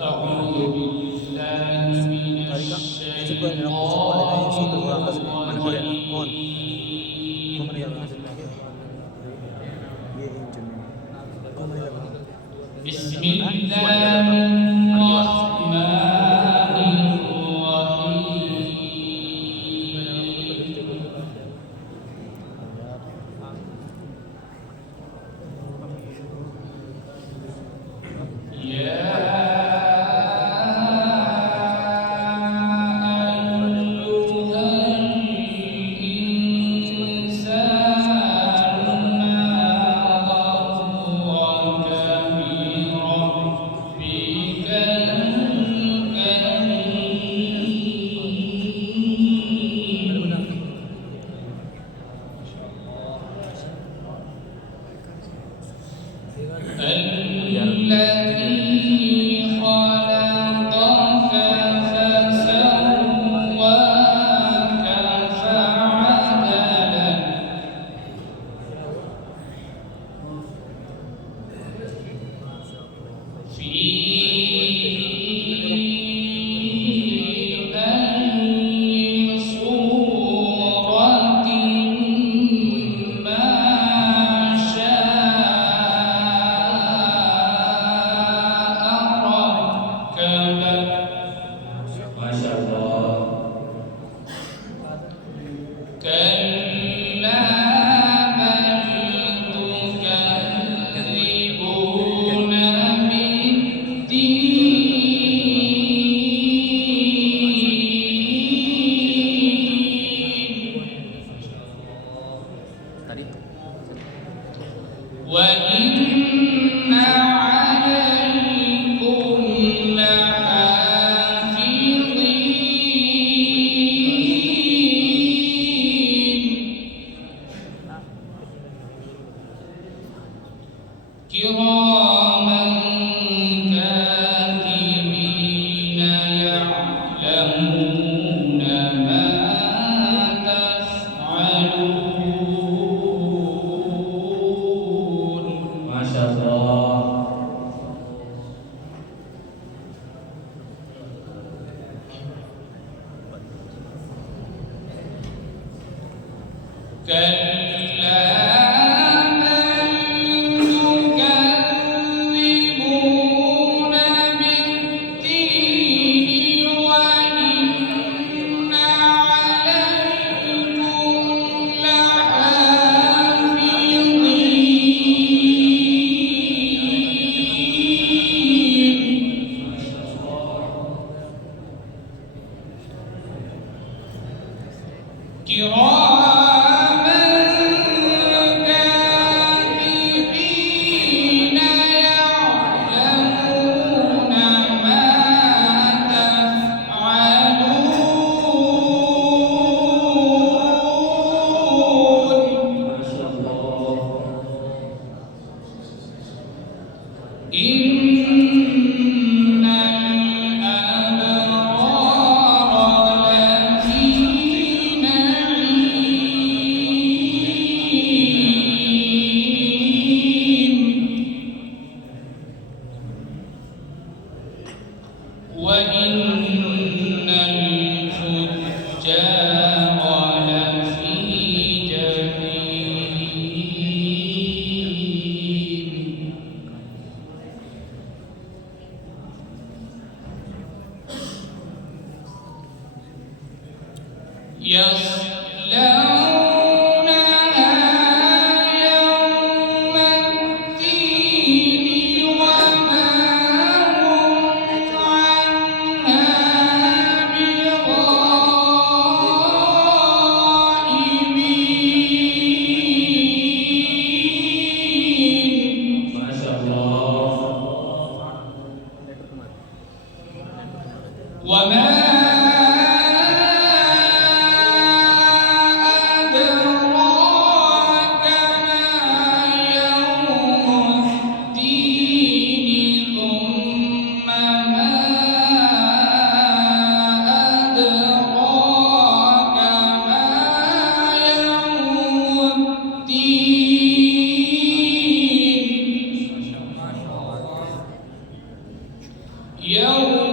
أعوذ بالله من الشيطان الرجيم بسم الله الرحمن الرحيم الذي خلقك فسواك فعدلك في أي صورة ما ما شاء الله كلا بل تكذبون بالدين وإن عليكم كراما كاتبين يعلمون ما تفعلون ما شاء الله كلا كراما كاتبين يعلمون ما تفعلون ما شاء الله إن الأبرار لفي وإن الفجار لفي جحيم يصلونها يوم الدين وما هم عنها بغائبين ما شاء الله وما يوم